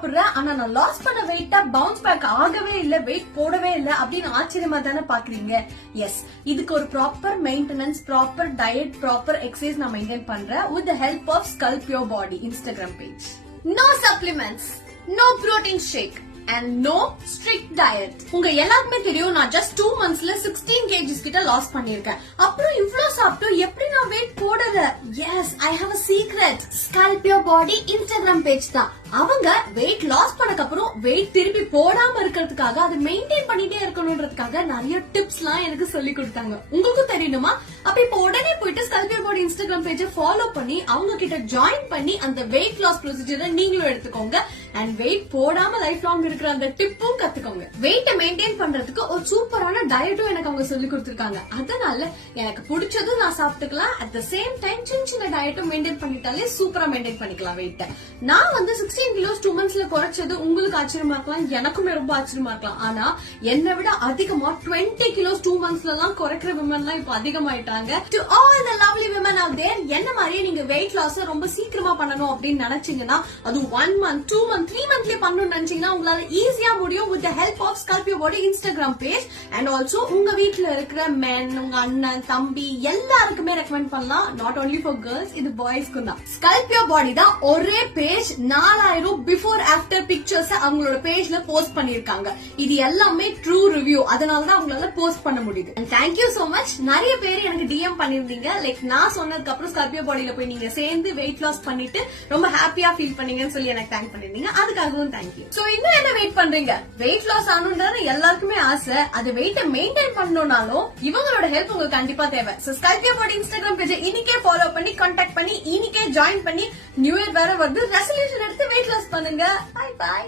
சாப்பிடுறேன், ஆனா நான் லாஸ் பண்ண வெயிட்ட பவுன்ஸ் பேக் ஆகவே இல்ல, வெயிட் போடவே இல்ல அப்படின்னு ஆச்சரியமா தானே பாக்குறீங்க. எஸ், இதுக்கு ஒரு proper maintenance, proper diet, proper exercise நான் மெயின்டைன் பண்றேன் with the help of Sculpt Your Body Instagram page. No supplements, no protein shake and no strict diet. உங்க எல்லாருக்குமே தெரியும் நான் just 2 monthsல 16 kgs கிட்ட லாஸ் பண்ணிருக்கேன். அப்புறம் இவ்ளோ சாப்பிட்டு எப்படி நான் weight போடல? Yes, I have a secret. Sculpt Your Body Instagram page தான். அவங்க weight லாஸ் பண்ணதுக்கு அப்புறம் weight திருப்பி போடாம இருக்கிறதுக்காக, அதை மெயின்டைன் பண்ணிட்டே இருக்கணும்ன்றதுக்காக நிறைய டிப்ஸ்லாம் எனக்கு சொல்லி கொடுத்தாங்க. உங்களுக்கும் தெரியணுமா? அப்ப இப்ப உடனே போயிட்டு Sculpt Your Body Instagram பேஜை ஃபாலோ பண்ணி அவங்க கிட்ட ஜாயின் பண்ணி அந்த weight லாஸ் ப்ரொசீஜரை நீங்களும் எடுத்துக்கோங்க. அண்ட் வெயிட் போடாம லைஃப் லாங் இருக்கிற அந்த டிப்பும் கத்துக்கோங்க. வெயிட்ட மெயின்டைன் பண்றதுக்கு ஒரு சூப்பரான டயட்டும் எனக்கு அவங்க சொல்லி கொடுத்திருக்காங்க. அதனால எனக்கு பிடிச்சதும் நான் சாப்பிட்டுக்கலாம், அட் த சேம் டைம் சின்ன சின்ன டயட்டும் மெயின்டைன் பண்ணிட்டாலே சூப்பரா மெயின்டைன் பண்ணிக்கலாம் வெயிட்ட. நான் வந்து 16 கிலோஸ் 2 monthsல குறைச்சது உங்களுக்கு ஆச்சரியமா இருக்கலாம், எனக்குமே ரொம்ப ஆச்சரியமா இருக்கலாம். ஆனா என்னை விட அதிகமா 20 கிலோஸ் 2 monthsல எல்லாம் குறைக்கிற விமன் எல்லாம் இப்ப அதிகமாயிட்டாங்க. To all the lovely women out there, என்ன மாதிரியே நீங்க வெயிட் லாஸ் ரொம்ப சீக்கிரமா பண்ணணும் அப்படின்னு நினைச்சீங்கன்னா, அது 1 month 2 month 3 monthலயே பண்ணணும்னு நினைச்சீங்கன்னா உங்களால ஈஸியா முடியும் with the help of Sculpt Your Body Instagram page. and also உங்க வீட்ல இருக்கிற men, உங்க அண்ணன், தம்பி எல்லாருக்குமே ரெக்கமெண்ட் பண்ணலாம். not only for girls, இது பாய்ஸ்க்கும் தான். Sculpt Your Body தான் ஒரே பேஜ் 4000 பிஃபோர் ஆஃப்டர் பிக்சர்ஸ் அவங்களோட பேஜ்ல போஸ்ட் பண்ணிருக்காங்க. இது எல்லாமே ட்ரூ ரிவ்யூ, அதனால தான் அவங்களால போஸ்ட் பண்ண முடியுது. and thank you so much. நிறைய பேர் எனக்கு DM பண்ணிருந்தீங்க, லைக் நான் சொன்னதுக்கு அப்புறம் Sculpt Your Bodyல போய் நீங்க சேர்ந்து வெயிட் லாஸ் பண்ணிட்டு ரொம்ப ஹாப்பியா ஃபீல் பண்ணீங்கன்னு சொல்லி எனக்கு தேங்க் பண்ணிருந்தீங்க. அதுக்காகவும் தேங்க்யூ. சோ இன்னும் என்ன வெயிட் பண்றீங்க? வெயிட் லாஸ் ஆகணும்ன்றது எல்லாருக்குமே ஆசை. அது வெயிட்ட மெயின்டைன் பண்ணணும்னாலும் இவங்களோட ஹெல்ப் உங்களுக்கு கண்டிப்பா தேவை. So Sculpt Your Body Instagram page இன்னைக்கே ஃபாலோ பண்ணி, கான்டாக்ட் பண்ணி, இன்னைக்கே ஜாயின் பண்ணி, நியூ இயர் வேற வருது, ரெசல்யூஷன் எடுத்து வெயிட் லாஸ் பண்ணுங்க. Bye by.